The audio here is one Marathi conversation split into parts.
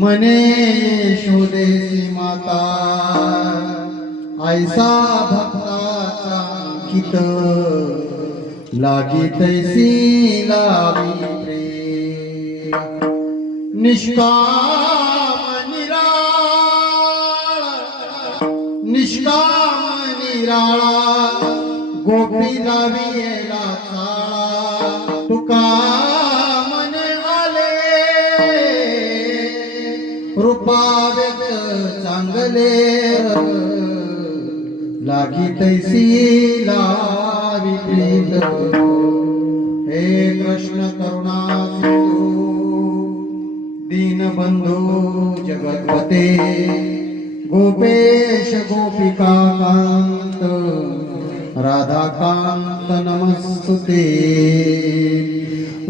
मने यशोदेसी माता ऐसा भक्ताचा अंकित लागी तैसी लावी प्रेम निष्काम निराळा गोपी लावी येला चाळा तुका मने आले रूपा व्यक्त चांगले लागी तैसी लावी प्रीत हे कृष्ण करुणा सिंधू दीनबंधू जगतपते गोपेश गोपिका कांत राधाकांत नमस्तुते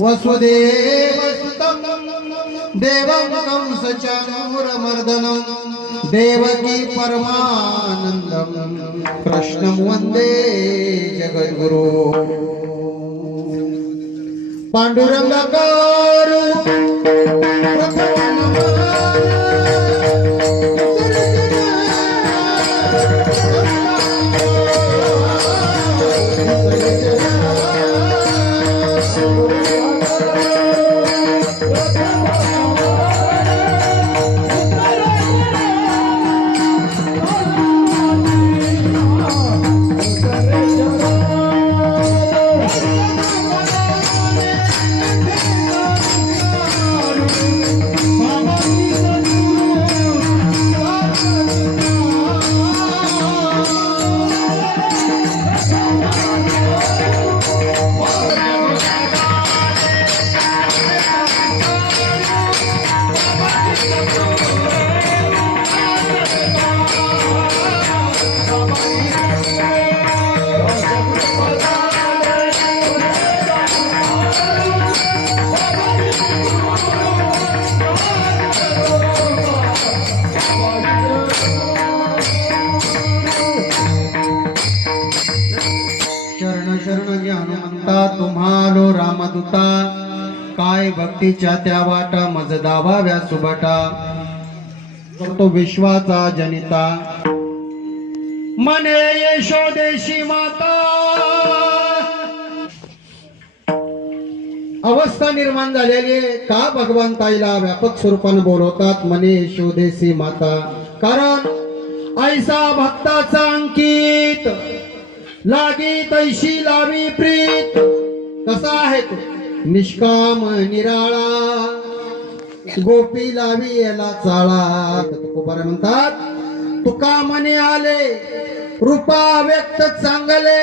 वसुदेव सुतं देवं कंसचाणूरमर्दनं देवकी परमानन्दं कृष्णं वन्दे जगद्गुरो पांडुरंगाकार शरण हनुमंता तुम्हालो रामदूता काय भक्तीच्या त्या वाटा मज दावाव्या सुबटा करतो विश्वाचा जनिता मने यशोदेशी माता अवस्था निर्माण झालेली का भगवान ताईला व्यापक स्वरूपाने बोलवतात मने यशोदेशी माता कारण ऐसा भक्ताचा अंकित लागी तैशी लावी प्रीत कसा आहे तो निष्काम निराळा गोपी लावी याला चाळा तुकोबारा म्हणतात तुका मने आले रूपा व्यक्त चांगले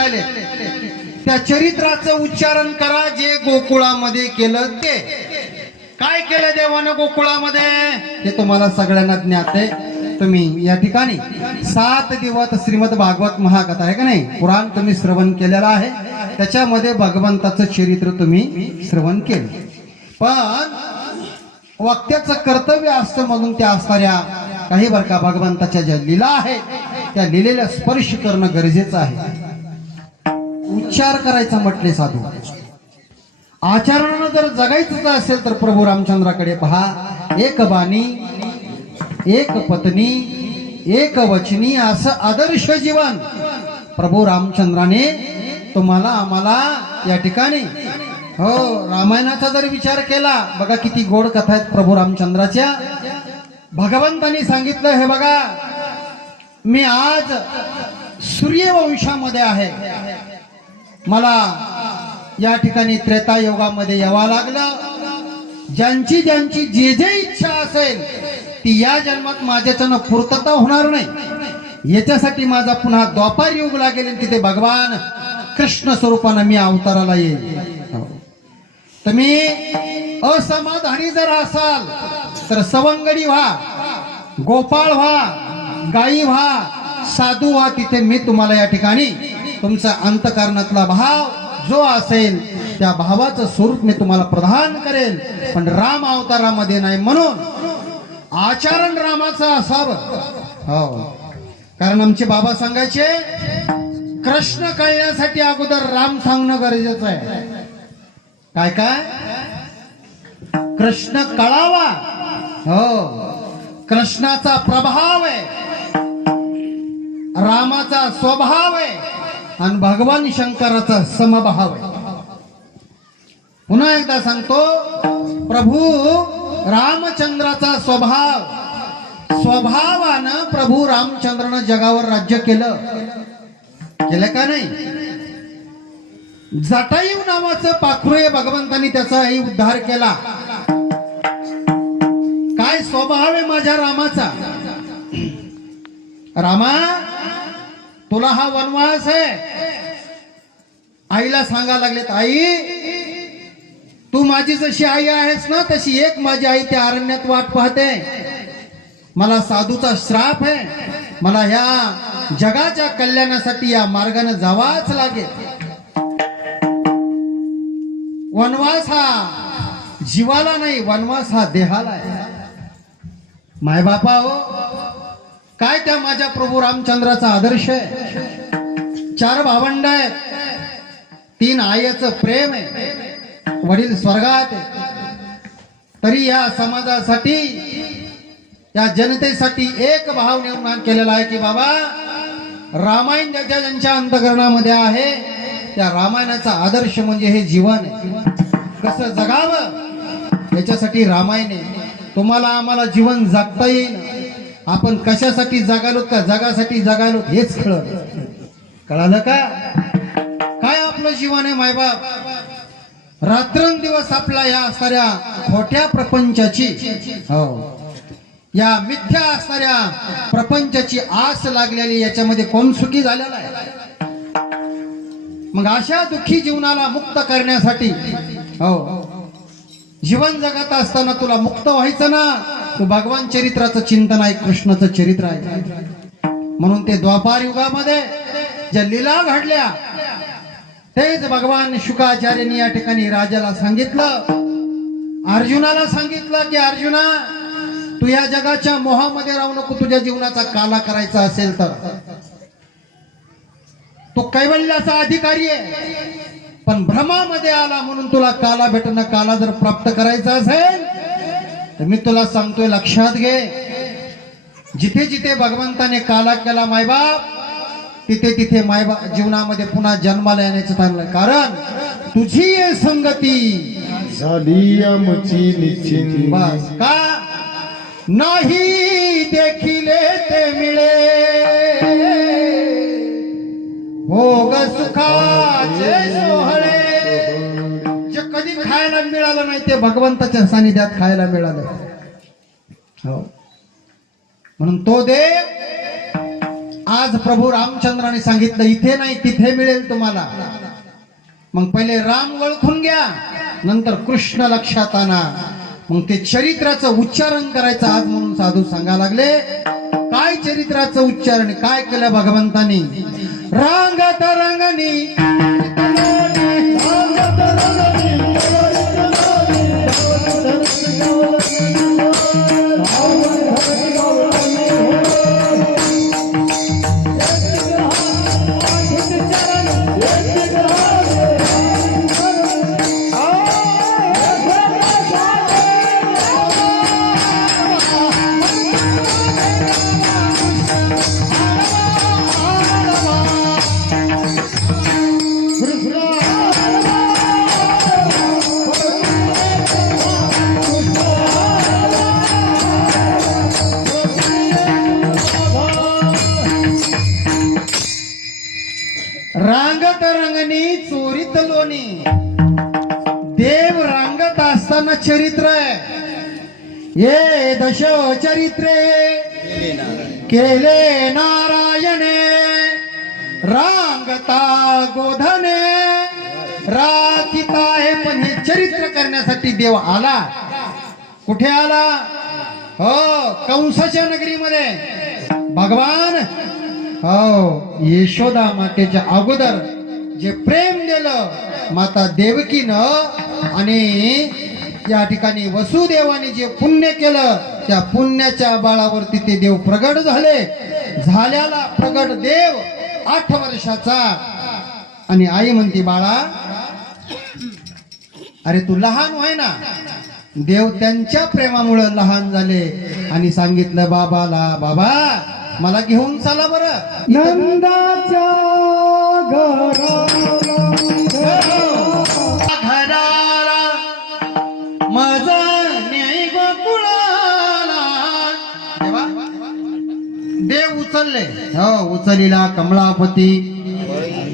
सांगायले त्या चरित्राचं उच्चारण करा जे गोकुळामध्ये केलं ते. काय केलं देवानं गोकुळामध्ये हे तुम्हाला सगळ्यांना ज्ञात आहे. तुम्ही या ठिकाणी 7 दिवस श्रीमद भागवत महाकथा आहे का नाही, पुराण तुम्ही श्रवण केलेलं आहे. त्याच्यामध्ये भगवंताचं चरित्र तुम्ही श्रवण केलं. पण वक्त्याचं कर्तव्य असतं म्हणून त्या असणाऱ्या काही बरं का भगवंताच्या ज्या लीला आहे त्या लिलेला स्पर्श करणं गरजेचं आहे. उच्चार करायचा म्हटले साधू. आचरणानं जर जगायचं असेल तर प्रभू रामचंद्राकडे पहा. एक बाणी, एक पत्नी, एक वचनी असं आदर्श जीवन प्रभू रामचंद्राने तुम्हाला आम्हाला या ठिकाणी हो रामायणाचा जर विचार केला बघा किती गोड कथा आहेत प्रभू रामचंद्राच्या. भगवंतांनी सांगितलं हे बघा मी आज सूर्यवंशामध्ये आहे, मला या ठिकाणी त्रेतायुगामध्ये यावं लागलं. ज्यांची ज्यांची जे जे इच्छा असेल ती या जन्मात माझ्याच्यानं पूर्तता होणार नाही. याच्यासाठी माझा पुन्हा द्वापार युग लागेल, तिथे भगवान कृष्ण स्वरूपानं मी अवताराला येईल. तुम्ही असमाधानी जर असाल तर सवंगडी व्हा, गोपाळ व्हा, गायी व्हा, साधू व्हा. तिथे मी तुम्हाला या ठिकाणी तुमचा अंतःकरणातला भाव जो असेल त्या भावाचं स्वरूप मी तुम्हाला प्रदान करेल, पण राम अवतारामध्ये नाही. म्हणून आचरण रामाचं असावं. हो, कारण आमचे बाबा सांगायचे कृष्ण कळण्यासाठी अगोदर राम सांगणं गरजेचं आहे. काय काय कृष्ण कळावा. हो, कृष्णाचा प्रभाव आहे, रामाचा स्वभाव आहे आणि भगवान शंकराचा समभाव आहे. पुन्हा एकदा सांगतो प्रभू रामचंद्राचा स्वभावानं प्रभू रामचंद्रानं जगावर राज्य केलं का नाही. जटायू नावाचं पाखरू भगवंतांनी त्याचाही उद्धार केला. काय स्वभाव आहे माझ्या रामाचा. रामा तुला हा वनवास आहे. आईला सांगा लागलेत आई तू माझी जशी आई आहेस ना तशी एक माझी आई त्या अरण्यात वाट पाहते. मला साधूचा श्राप आहे, मला ह्या जगाच्या कल्याणासाठी या मार्गाने जावाच लागेल. वनवास हा जीवाला नाही, वनवास हा देहाला आहे. मायबापा हो काय त्या माझ्या प्रभू रामचंद्राचा आदर्श आहे. 4 भावंड आहेत, 3 आईचं प्रेम आहे, वडील स्वर्गात आहे. तरी या समाजासाठी या जनतेसाठी एक भाव निर्माण केलेला आहे की बाबा रामायण ज्यांच्या अंतःकरणामध्ये आहे त्या रामायणाचा आदर्श म्हणजे हे जीवन आहे. कसं जगावं याच्यासाठी रामायण आहे. तुम्हाला आम्हाला जीवन जगता येईल. आपण कशासाठी जगालो का जगासाठी जगालो हेच कळालं का. काय आपलं जीवन आहे मायबाप. रात्रंदिवस आपला या असणाऱ्या खोट्या प्रपंचाची हो या मिथ्या असणाऱ्या प्रपंचाची आस लागलेली याच्यामध्ये कोण सुखी झालेला आहे. मग अशा दुःखी जीवनाला मुक्त करण्यासाठी हो जीवन जगत असताना तुला मुक्त व्हायचं ना, तू भगवान चरित्राचं चिंतन आहे, कृष्णाचं चरित्र आहे. म्हणून ते द्वापार युगामध्ये ज्या लीला घडल्या तेच भगवान शुकाचार्यांनी या ठिकाणी राजाला सांगितलं, अर्जुनाला सांगितलं की अर्जुना तू या जगाच्या मोहामध्ये राहू नको. तुझ्या जीवनाचा काला करायचा असेल तर तो कैवल्याचा अधिकारी आहे, पण भ्रमामध्ये आला म्हणून तुला काला भेटणं. काला जर प्राप्त करायचा असेल तर मी तुला सांगतोय लक्षात घे, जिथे जिथे भगवंताने काला केला मायबाप तिथे तिथे मायबाप जीवनामध्ये पुन्हा जन्माला येण्याचं चांगलं. कारण तुझी संगती झाली आमची निश्चित. बस का नाही देखिले ते मिळे भोग सुखाचे सोहळे. जे कधी खायला मिळालं नाही ते भगवंताच्या सानिध्यात खायला मिळालं. हो म्हणून तो देव आज प्रभू रामचंद्राने सांगितलं इथे नाही तिथे मिळेल तुम्हाला. मग पहिले राम ओळखून घ्या, नंतर कृष्ण लक्षात आणा. मग ते चरित्राचं उच्चारण करायचं आज म्हणून साधू सांगा लागले. काय चरित्राचं उच्चारण काय केलं भगवंतानी? रांगत रंगनी रांगत रंगनी चोरीत लोणी. देव रांगत असताना चरित्र आहे. ये दश चरित्रे केले नारायणे, रांगता गोधने राखिता. हे पण हे चरित्र करण्यासाठी देव आला. कुठे आला? हो, कंसाच्या नगरीमध्ये. भगवान हो यशोदा मातेच्या अगोदर जे प्रेम दिलं माता देवकीनं आणि या ठिकाणी वसुदेवाने जे पुण्य केलं त्या पुण्याच्या बाळावरती ते देव प्रगट झाले. झाल्याला प्रगट देव 8 वर्षाचा. आणि आई म्हणते बाळा अरे तू लहान होय ना. देव त्यांच्या प्रेमामुळे लहान झाले आणि सांगितलं बाबाला बाबा मला घेऊन चला बरं नंदाच्या घराला माझा न्याय गोकुळाला. देवा देव उचलले. हो उचलीला कमळापती.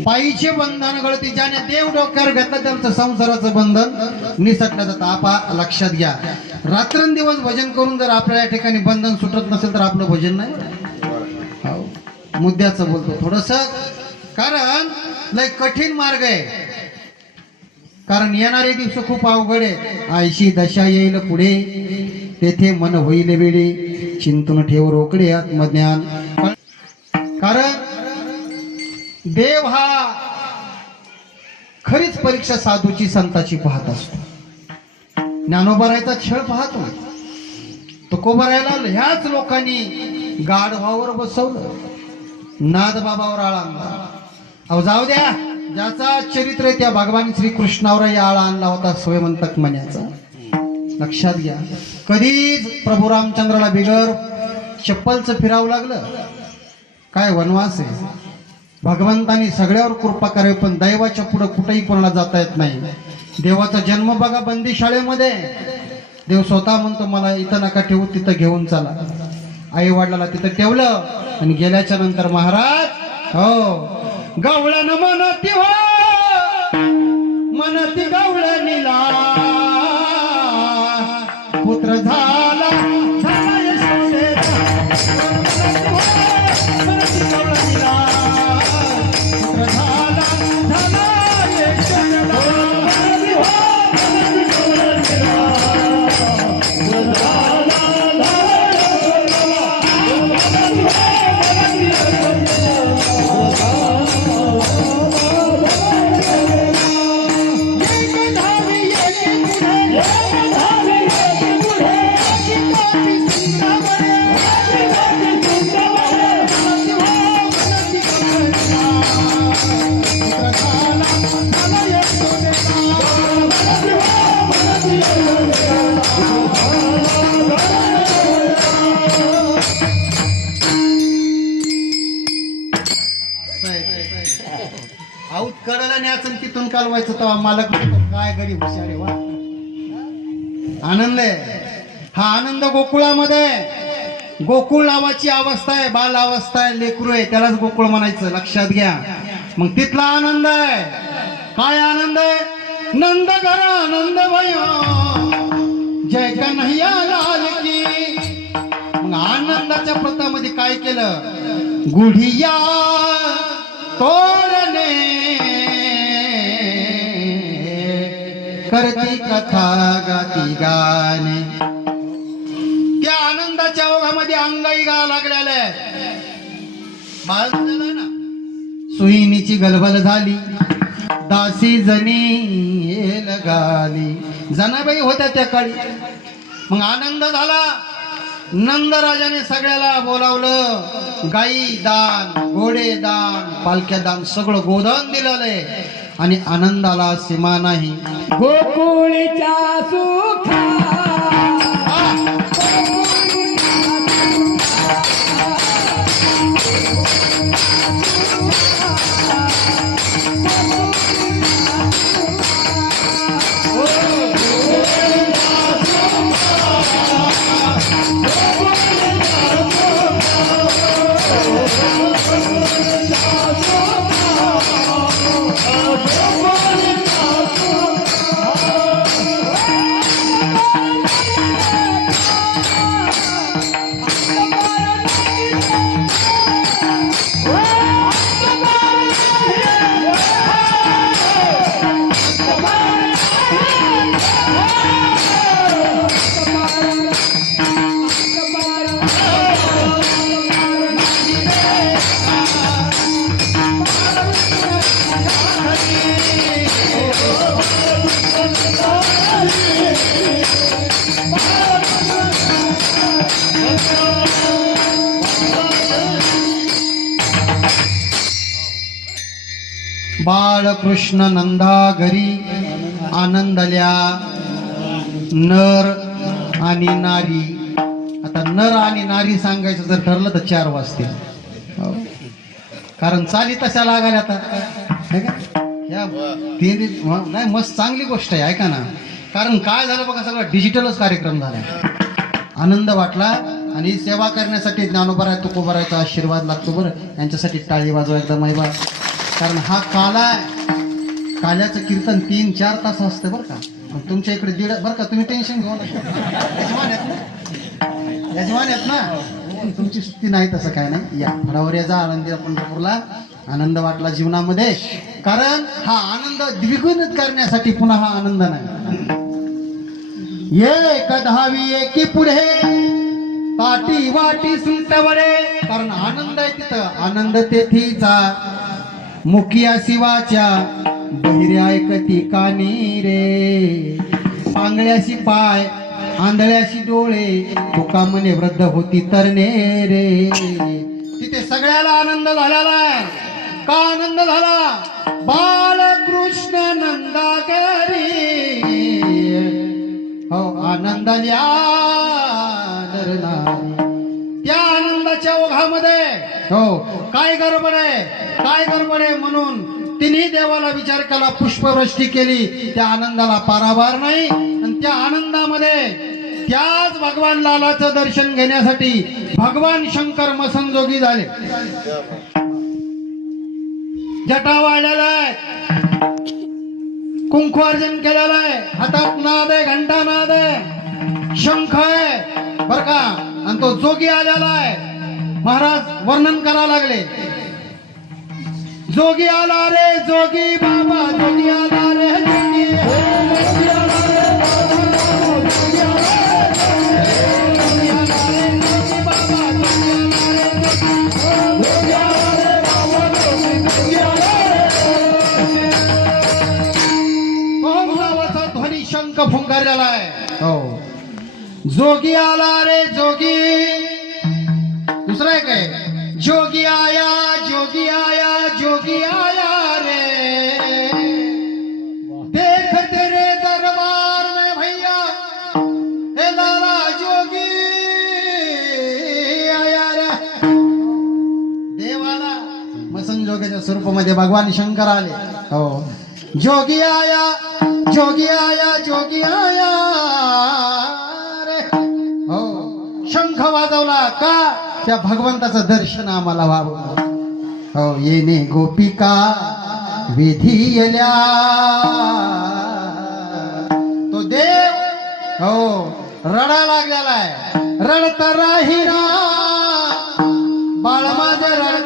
पायीचे बंधन गळती. ज्याने देव डोक्यावर घेतलं त्यांचं संसाराचं बंधन निसटलं जातं. आपा लक्षात घ्या, रात्रंदिवस भजन करून जर आपल्या या ठिकाणी बंधन सुटत नसेल तर आपलं भजन नाही. मुद्द्याचं बोलतो थोडस, कारण लय कठीण मार्ग आहे. कारण येणारे दिवस खूप अवघड आहे. आयशी दशा येईल पुढे तेथे मन होईल वेळी, चिंतन ठेव रोकडे आत्मज्ञान. कारण देव हा खरीच परीक्षा साधूची संताची पाहत असतो. ज्ञानोबरायचा छळ पाहतो. तुकोबरायला ह्याच लोकांनी गाढवावर बसवलं, नाद बाबावर आळा आणला. अहो जाऊ द्या, ज्याचा चरित्र त्या भगवान श्रीकृष्णावर आळा आणला होता स्वयंतक मण्याचा. लक्षात घ्या, कधीच प्रभू रामचंद्राला बिगर चप्पलचं फिरावं लागलं. काय वनवास आहे. भगवंतानी सगळ्यावर कृपा करावी पण दैवाच्या पुढे कुठेही कोणाला जाता येत नाही. देवाचा जन्म बघा बंदी शाळेमध्ये. देव स्वतः म्हणतो मला इथं नका ठेवू, तिथं घेऊन चला. आई वडिलाला तिथं ठेवलं आणि गेल्याच्या नंतर महाराज हो गवळण मनती हो मनती गवळणीला पुत्र झाला झाला यशोदेचा. मनती गवळणीला पुत्र झाला झाला यशोदेचा. मनती हो मनती गवळणीला आऊत कडला न्यायचं तिथून कालवायचं तेव्हा मालक काय गरीब हुशार आहे. वा आनंद आहे हा. आनंद गोकुळामध्ये. गोकुळ नावाची अवस्था आहे, बाल अवस्था आहे, लेकरू आहे, त्यालाच गोकुळ म्हणायचं. लक्षात घ्या. मग तिथला आनंद आहे. काय आनंद आहे? नंद घर आनंद भयो जय कन्हैया लाल की. मग आनंदाच्या प्रतामध्ये काय केलं? गुढिया तोडणे करती कथा गाती गाणे. त्या आनंदाच्या ओघामध्ये अंगाई गा लागलेल्या आहेत. बाळ झालेलं ना, सुईणीची गलबल झाली, दासी जनी येल गाली. जनाबाई होत्या त्या काळी. मग आनंद झाला. नंदराजाने सगळ्याला बोलावलं. गाई दान, घोडे दान, पालख्या दान, सगळं गोदान दिलेलं आहे. आणि आनंदाला सीमा नाही. गोकुळीच्या सुखा बाळकृष्ण नंदा घरी आनंदल्या. नर आणि नारी. आता नर आणि नारी सांगायचं जर ठरलं तर 4 वाजतील. हो. कारण चाली तशा लागायला आता है का? या नाही, मस्त चांगली गोष्ट आहे, ऐका ना. कारण काय झालं बघा, सगळं डिजिटलच कार्यक्रम झाला. आनंद वाटला. आणि सेवा करण्यासाठी ज्ञानोबराय तुकोबरायचा आशीर्वाद लागतो. बरं, यांच्यासाठी टाळी वाजवा एकदा महिबा. कारण हा काला आहे. काल्याचं कीर्तन 3-4 तास असतं बरं का. तुमच्या इकडे 1.5 बरं का. तुम्ही टेन्शन घेऊ नका. यजमान आहेत ना, तुमची स्थिती नाही तसं काय नाही. या फळावर याचा आनंदी पंढरपूरला. आनंद वाटला जीवनामध्ये. कारण हा आनंद द्विगुणित करण्यासाठी पुन्हा हा आनंद नाही. एक धावी एकी पुढे ताटी वाटी सुंटवडे. कारण आनंद आहे तिथं. आनंद तेथीचा मुखिया शिवाच्या बहिऱ्या ऐकती कानी रे. पांगळ्याशी पाय आंधळ्याशी डोळे तुका म्हणे वृद्ध होती तरणे रे. तिथे सगळ्याला आनंद झालेला आहे. का आनंद झाला? बाळकृष्ण नंदाकरी हो आनंदल्या नरनारी. त्या आनंदाच्या ओघामध्ये हो काय गडबड आहे, काय गडबड आहे म्हणून तिन्ही देवाला विचार केला, पुष्पवृष्टी केली. त्या आनंदाला पारावार नाही. आणि त्या आनंदामध्ये त्याच भगवान लालाचं दर्शन घेण्यासाठी भगवान शंकर मसनजोगी झाले. जटा वाढलेला आहे, कुंकू अर्जन केलेला आहे, हातात नाद आहे, घंटा नाद आहे, शंख आहे बर का. आणि तो जोगी आलेला आहे. महाराज वर्णन करा लागले. जोगी आला रे जोगी बाबा, जोगी आला रे जोगी. ध्वनी शंख फुंकारलेला आहे. हो जोगी आला रे जोगी. दुसरा एक आहे जोगी आया जोगी आया जोगी आया रे. देख तेरे दरबार में भैया हे लाला जोगी आया रे. देवाला मसन जोगीच्या स्वरूपामध्ये भगवान शंकर आले. हो जोगी आया जोगी आया जोगी आया रे. हो शंख वाजवला का? त्या भगवंताचं दर्शन आम्हाला व्हावं. हो येणे गोपिका विधियल्या. तो देव हो रडा लागलेला आहे. रडत राहिरा बाळ माझं रडत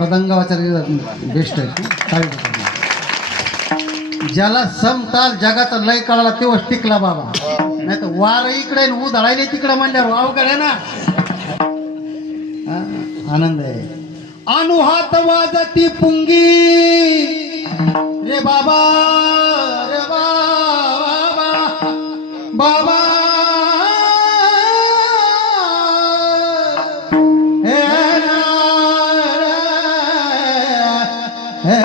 मृदंग वाचायला बेस्ट आहे टाळी वाजवा. ज्याला समताल जगाचा लय कळाला तेव्हाच टिकला बाबा, नाही तर वार इकडे उधळायले तिकडे म्हणल्यावर अवघड आहे ना. आनंद आहे. अनुहात वाजती पुंगी रे बाबा, रे बाबा, बाबा हे ना, हे.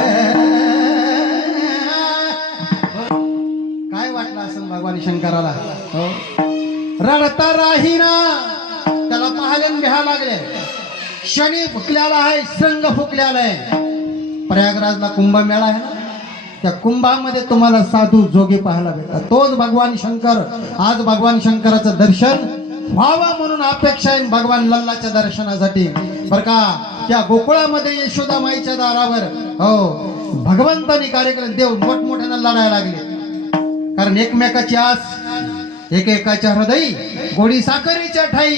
काय वाटलं असं भगवान शंकराला? हो. रडता राहीना, त्याला पाहायला घ्या लागले. शनी फुकल्याला आहे, श्रंग फुकल्याला आहे. प्रयागराजला कुंभमेळा आहे ना, त्या कुंभामध्ये तुम्हाला साधू जोगी पाहायला भेटतात. तोच भगवान शंकर. आज भगवान शंकराचं दर्शन व्हावं म्हणून अपेक्षा आहे भगवान लल्लाच्या दर्शनासाठी. बर का, त्या गोकुळामध्ये यशोदा माईच्या दारावर हो भगवंतानी कार्यक्रम देव मोठमोठ्यानं लढायला लागले. कारण एकमेकाची आस, एकेकाच्या हृदयी गोडी साखरेच्या ठाई,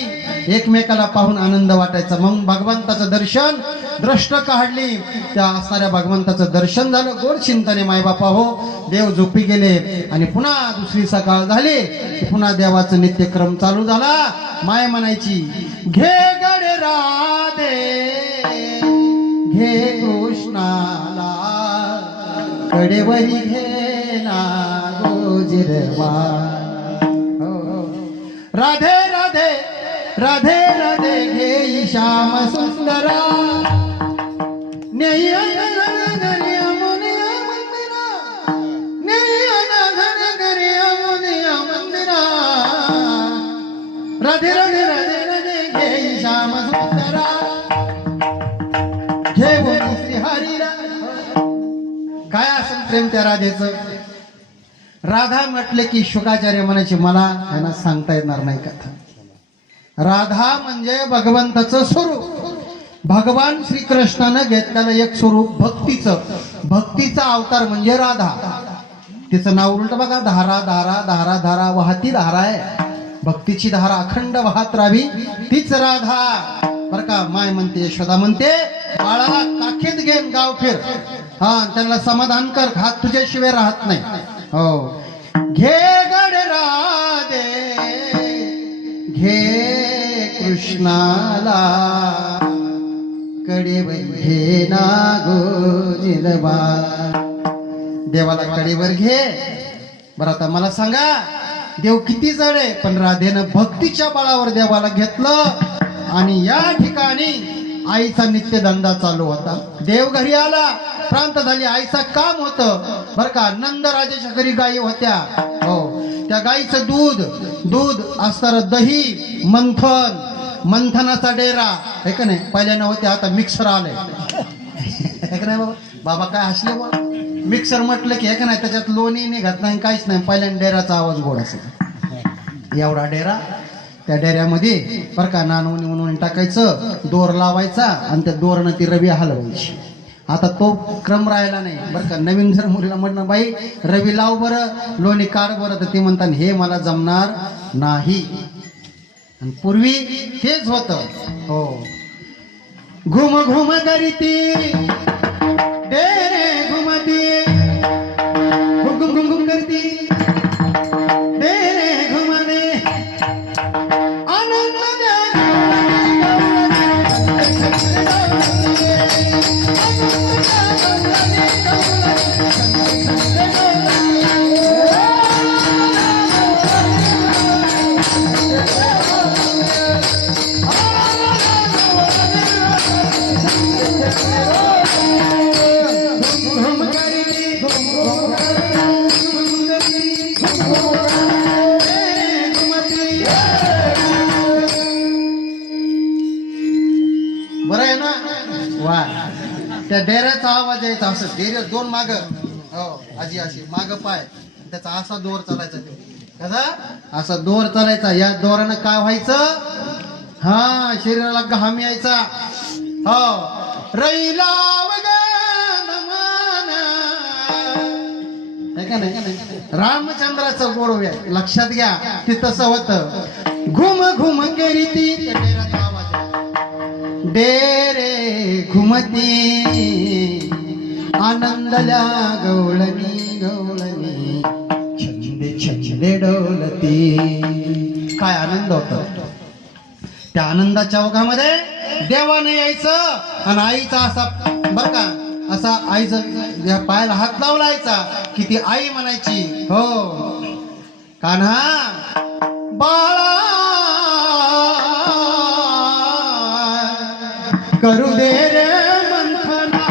एकमेकाला पाहून आनंद वाटायचा. मग भगवंताचं दर्शन दृष्ट काढली, त्या असणाऱ्या भगवंताचं दर्शन झालं. गोड चिंतने मायबापा हो. देव झोपी गेले आणि पुन्हा दुसरी सकाळ झाली की पुन्हा देवाचं नित्यक्रम चालू झाला. माय म्हणायची, घे गडे राधे घे कृष्णाला, कडेवरी घे ना गोजिरवा. राधे राधे राधे राधे घे श्याम सुंदरा, नेय घरी अमुनिया मंदिरा, नेय घरी अमुनिया मंदिरा. राधे राधे राधे राधे घे श्याम सुंदरा, घे बोली श्री हरीरा. काय असेल प्रेम त्या राधेचं? राधा म्हटले की शुकाचार्य म्हणायचे, मला यांना सांगता येणार नाही कथा. राधा म्हणजे भगवंताचं स्वरूप. भगवान श्रीकृष्णानं घेतलेलं एक स्वरूप भक्तीचं. भक्तीचा अवतार म्हणजे राधा. तिचं नाव उलट बघा, धारा धारा धारा धारा, वाहती धारा आहे. भक्तीची धारा अखंड वाहत राहावी तीच राधा. बर का, माय म्हणते, यशोदा म्हणते, बाळाला काखेत घेऊन गाव फिर, हा त्यांना समाधान कर, हात तुझ्याशिवाय राहत नाही. हो, घे गड राधे घे कृष्णाला, कडेवर घे ना गोजिरवा. देवाला कडेवर घे. बरं, आता मला सांगा, देव किती जड आहे, पण राधेनं भक्तीच्या बळावर देवाला घेतलं. आणि या ठिकाणी आईचा नित्यधंदा चालू होता. देव घरी आला, प्रांत झाली, आईचं काम होतं. बर का, नंद राजाच्या घरी गायी होत्या. हो, त्या गाईचं दूध असणार, दही मंथन, मंथनाचा डेरा हे का नाही. पहिल्यानं होते, आता मिक्सर आलंय हे का नाही. बाबा बाबा काय हसले बाबा. मिक्सर म्हटलं की हे का नाही, त्याच्यात लोणी निघत नाही, काहीच नाही. पहिल्यानं डेराचा आवाज गोड असेल. एवढा डेरा, त्या डेऱ्यामध्ये बरं का नानवणी म्हणून टाकायचं, दोर लावायचा आणि त्या दोरनं ती रवी हलवायची. आता तो क्रम राहिला नाही. बरं का, नवीन जर मुलीला म्हणणं, बाई रवी लाव बरं, लोणी काढ बरं, तर ती म्हणतात हे मला जमणार नाही. आणि पूर्वी तेच होतं. हो, घुम घुम करीती डेरे घुमती, घुम घुम घुम करती डेरे घुमने, आनंद बरं आहे ना. वा, त्या डेऱ्याचा आवाज यायचा असं. डेऱ्या दोन माग, हो आजी अशी माग पाय, त्याचा असा दोर चालायचा. कसा असा दोर चालायचा. या दोरानं काय व्हायचं, हा शरीराला घाम यायचा. हो, रैला का नाही, रामचंद्राचं गोड लक्षात घ्या. ते तसं होतं. घुम घुम करीती, डेरे घुमती आनंदल्या गवळणी गवळणी छंदे छंदे डोलती. काय आनंद होता त्या आनंदाच्या ओघामध्ये. देवाने यायचं आणि आईचा असा बर का असा आईचा या पायाला हात लावलायचा की ती आई म्हणायची हो कान्हा बाळा करू दे रे मंथना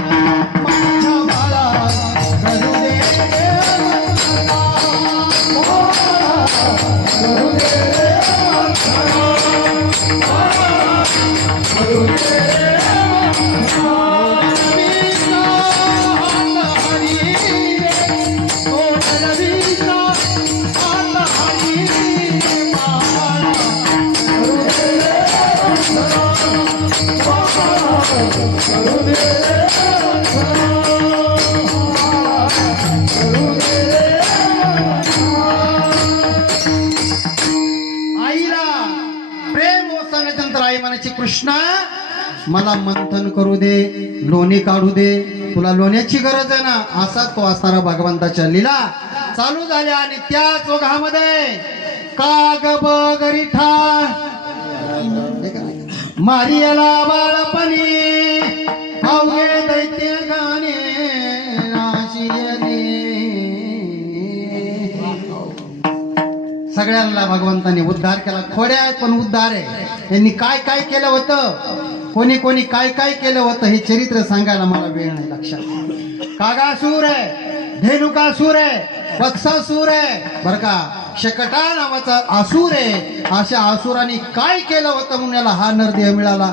माझ्या बाळा करू दे रे मंथना करू दे रे मंथना करू दे रे आईला प्रेम ओसरल्यानंतर आई म्हणायची कृष्णा मला मंथन करू दे लोणी काढू दे तुला लोण्याची गरज आहे ना. असा तो असणारा भगवंताच्या लीला चालू झाल्या. आणि त्याच ओघामध्ये काग बगरिठा मारियाला बाळपणी अवघे दैत्य गाणे नाशिले. सगळ्यांना भगवंताने उद्धार केला. खोड्या आहेत पण उद्धार आहे. यांनी काय काय केलं होतं कोणी कोणी काय काय केलं होतं हे चरित्र सांगायला मला वेळ नाही लक्षात. कागासूर आहे धेनुकासूर आहे वत्सासूर आहे बर का शकटा नावाचा आसूर आहे. अशा आसुराने काय केलं होतं म्हणून याला हा नरदेह मिळाला.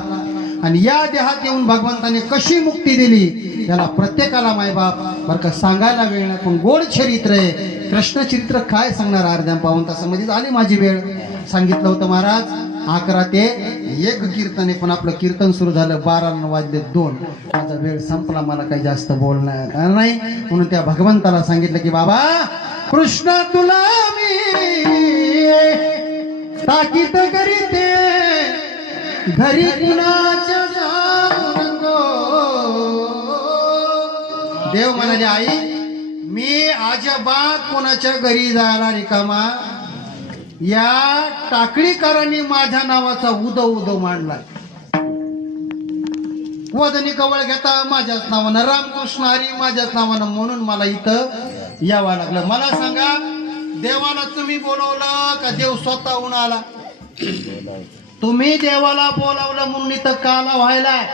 आणि या देहात येऊन भगवंताने कशी मुक्ती दिली याला प्रत्येकाला मायबाप बर का सांगायला वेळ नाही. पण गोड चरित्र आहे कृष्ण चरित्र काय सांगणार. अर्ध्या पाऊण तासामध्येच आली माझी वेळ. सांगितलं होतं महाराज 11 ते 1 कीर्तन आहे पण आपलं कीर्तन सुरू झालं 12 वाजले 2. माझा वेळ संपला. मला काही जास्त बोलणार नाही म्हणून त्या भगवंताला सांगितलं की बाबा कृष्ण तुला मी ताकीद करीते घरी कुणाच्या जाऊ नको. देव म्हणाले आई मी अजिबात कोणाच्या घरी जायला रिकामा. या टाकळीकरांनी माझ्या नावाचा उदो उदो मांडलाय. वदनी कवळ घेता माझ्याच नावानं रामकृष्ण हरी माझ्याच नावानं म्हणून मला इथं यावं लागलं. मला सांगा देवाला तुम्ही बोलवलं का देव स्वतःहून आला. तुम्ही देवाला बोलावलं म्हणून इथं काला व्हायलाय.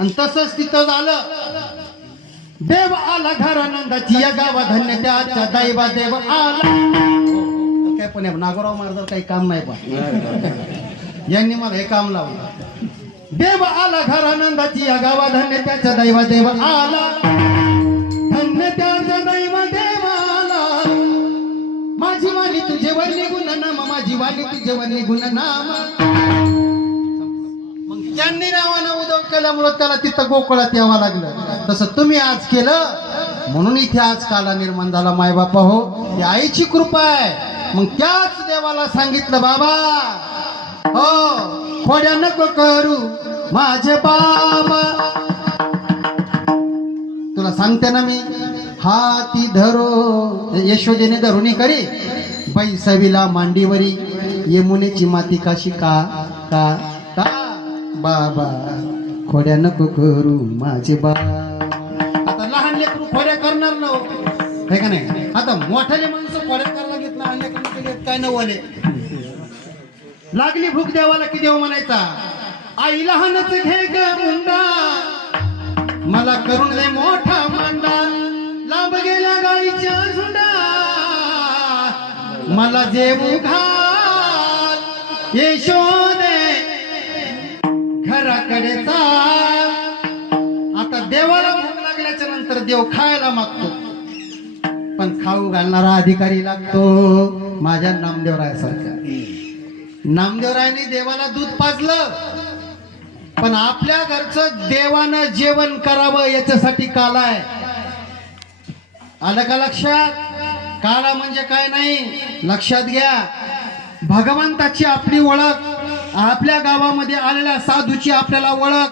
आणि तसंच तिथं झालं. देव आला घरानंदाची या गावा धन्य त्याच्या दैवा देव आला. काय पण नागोराव महाराज काही काम नाही पण यांनी मला हे काम लावलं. देव आला घरानंदाची या गावा धन्य त्याच्या दैवा देव आला धन्य त्याच्या दैवा देवाला. माझी वाली तुझे वरली गुणनामा माझी वाली तुझे वरली गुणनामा. मग त्यांनी नावानं उदव केल्यामुळं त्याला तिथं गोकुळात यावं लागलं. तसं तुम्ही आज केलं म्हणून इथे आज काला निर्माण झाला. मायबापा हो ही आईची कृपा आहे. मग त्याच देवाला सांगितलं बाबा हो खोड्या नको करू माझे बाबा. तुला सांगते ना मी हाती धरो यशोदेने धरुणी करी बाई सवीला मांडीवरी यमुनेची माती काशी का का का बाबा खोड्या नको करू माझे बाबा. आता लहान लेकरू खोड्या करणार ना हे का नाही. आता मोठ्याले माणसं खोड्या करायला घेत लहान लेकरांना काय नवले. लागली भूक देवाला की देव म्हणायचा आई लहानच घे ग मुंडा मला करून दे मोठा मांडा. लांब गेल्या गाईच्या झुंडा मला जेवू घाल यशोदे घराकडे चाल. आता देवाला भूक लागल्याच्या नंतर देव खायला मागतो पण खाऊ घालणारा अधिकारी लागतो माझ्या नामदेवरायासारखा. नामदेवरायाने देवाला दूध पाजलं पण आपल्या घरचं देवानं जेवण करावं याच्यासाठी काला आहे. आलं का लक्षात. काला म्हणजे काय नाही लक्षात घ्या. भगवंताची आपली ओळख आपल्या गावामध्ये आलेल्या साधूची आपल्याला ओळख